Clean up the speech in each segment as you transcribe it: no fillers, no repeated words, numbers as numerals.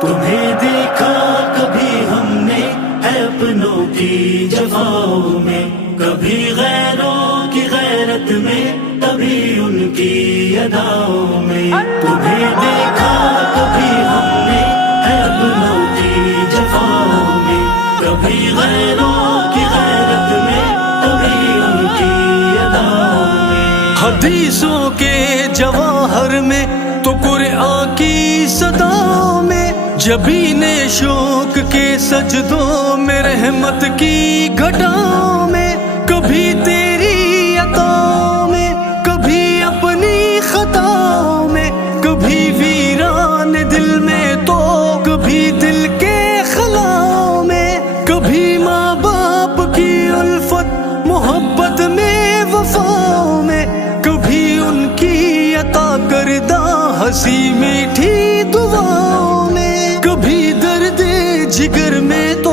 तुम्हें देखा कभी हमने है अपनों की जवाओं में, कभी गैरों की गैरत में, कभी उनकी अदाओं में। तुम्हें देखा कभी हमने है अपनों की जवाओं में, कभी गैरों की गैरत में, कभी उनकी अदाओं में। हदीसों के जवाहर में तो कुरआन की सदाओं में, जबीने शौक के सजदों में, रहमत की घटाओं में, कभी तेरी अताओं में, कभी अपनी खताओं में, कभी वीरान दिल में तो कभी दिल के खलाओं में, कभी माँ बाप की उल्फत मोहब्बत में वफाओं में, कभी उनकी अता करदा हंसी मीठी दुआओं में, कभी दर्द जिगर में तो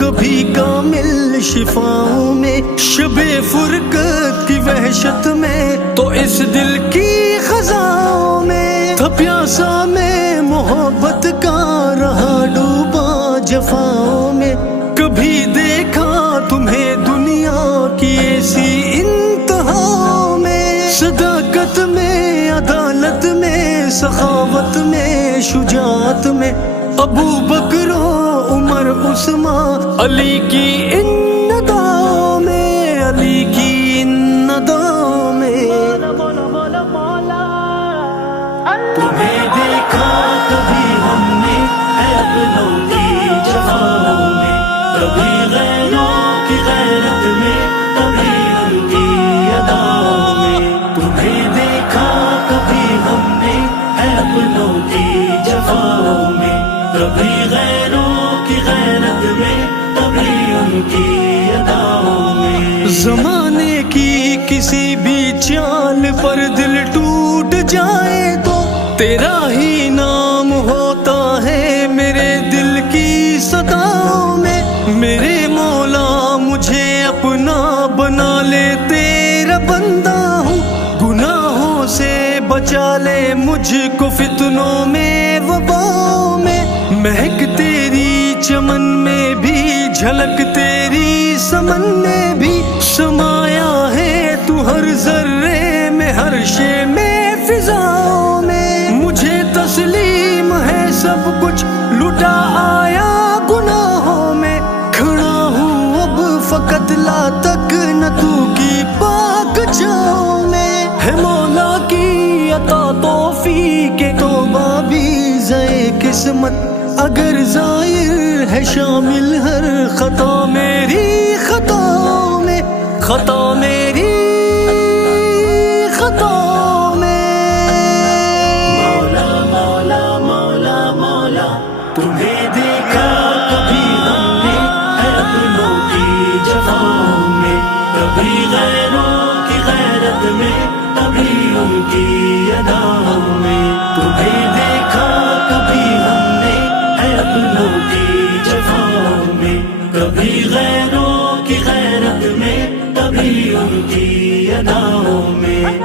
कभी कामिल शिफाओं में, शबे फुरकत की वहशत में तो इस दिल की खजाओं में, था प्यासा में मोहब्बत का रहा डूबा जफाओं में। कभी देखा तुम्हें दुनिया की ऐसी इंतहाओं में, सदाकत में, अदालत में, सखावत में, शुजात में, अबू बकरो उमर उस्मान अली की इन अदाओं में, अली की इन अदाओं में। तुम्हें देखा कभी हमने है अपनों की जवाओं में, कभी गैरों की गैरत में, कभी उनकी अदाओं में। तुम्हें देखा कभी हमने है अपनों की जवाओं में, कभी गैरों की गैरत में, कभी उनकी अदाओं में। ज़माने की किसी भी चाल पर दिल टूट जाए तो तेरा ही नाम होता है मेरे दिल की सदाओं में। मेरे मौला मुझे अपना बना ले, तेरा बंदा हूँ, गुनाहों से बचा ले मुझको फितनों में वबाओं में। महक तेरी चमन में भी, झलक तेरी समन में भी, समाया है तू हर जर्रे में, हर शे में, फिजाओं में। मुझे तस्लीम है सब कुछ, लुटा आया गुनाहों में, खड़ा हूँ अब फकत ला तक न तू की पाक जाओ में। है मौला की अता तौफीक तौबा भी ज़े किस्मत, अगर ज़ाहिर है शामिल हर खता मेरी खताओं में, खता मेरी खताओं में। मौला मौला मौला मौला, तुम्हें देखा कभी हमने है अपनों की जवाओं में, कभी गैरों की गैरत में, कभी उनकी अदाओं में। तुम्हें देखा कभी हमने है अपनों की जवाओं में, कभी गैरों की गैरत में, कभी उनकी अदाओं में।